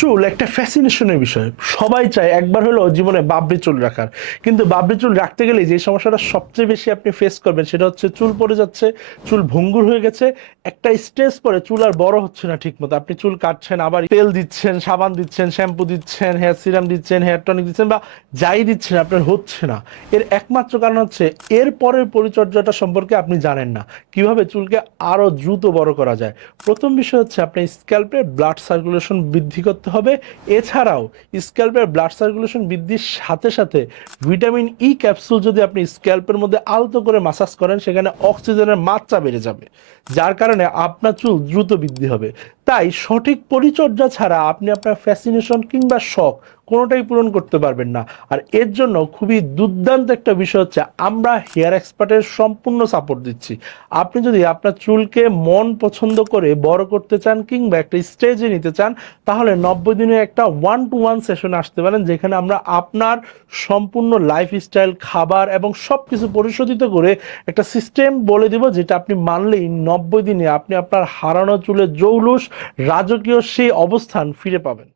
চুল একটা ফ্যাসিনেশনের বিষয়। সবাই চায় একবার হলেও জীবনে বাবরি চুল রাখার, কিন্তু বাবরি চুল রাখতে গেলে যে সমস্যাটা সবচেয়ে বেশি আপনি ফেস করবেন সেটা হচ্ছে চুল পড়ে যাচ্ছে, চুল ভঙ্গুর হয়ে গেছে। একটা স্টেজ পরে চুল আর বড় হচ্ছে না ঠিক মতো। আপনি চুল কাটছেন, আবার তেল দিচ্ছেন, সাবান দিচ্ছেন, শ্যাম্পু দিচ্ছেন, হেয়ার সিরাম দিচ্ছেন, হেয়ার টনিক দিচ্ছেন, বা যাই দিচ্ছেন আপনার হচ্ছে না। এর একমাত্র কারণ হচ্ছে এর পরের পরিচর্যাটা সম্পর্কে আপনি জানেন না, কিভাবে চুলকে আরো দ্রুত বড় করা যায়। প্রথম বিষয় হচ্ছে আপনার স্ক্যাল্পের ব্লাড সার্কুলেশন বৃদ্ধি করতে হবে। এছাড়াও স্ক্যাল্পের ব্লাড সার্কুলেশন বৃদ্ধির সাথে সাথে ভিটামিন ই ক্যাপসুল যদি আপনি স্ক্যাল্পের মধ্যে আলতো করে মাসাজ করেন, সেখানে অক্সিজেনের মাত্রা বেড়ে যাবে, যার কারণে আপনার চুল দ্রুত বৃদ্ধি হবে। তাই সঠিক পরিচর্যা ছাড়া আপনি আপনার ফ্যাসিনেশন কিংবা শখ কোনোটাই পূরণ করতে পারবেন না। আর এর জন্য খুবই দুর্দান্ত একটা বিষয় হচ্ছে আমরা হেয়ার এক্সপার্টের সম্পূর্ণ সাপোর্ট দিচ্ছি। আপনি যদি আপনার চুলকে মন পছন্দ করে বড় করতে চান কিংবা একটা স্টেজে নিতে চান, তাহলে 90 দিনের একটা 1-to-1 সেশনে আসতে পারেন, যেখানে আমরা আপনার সম্পূর্ণ লাইফস্টাইল, খাবার এবং সব কিছু পরিশোধিত করে একটা সিস্টেম বলে দিব, যেটা আপনি মানলেই 90 দিনে আপনি আপনার হারানো চুলের জৌলুস, রাজকীয় সেই অবস্থান ফিরে পাবেন।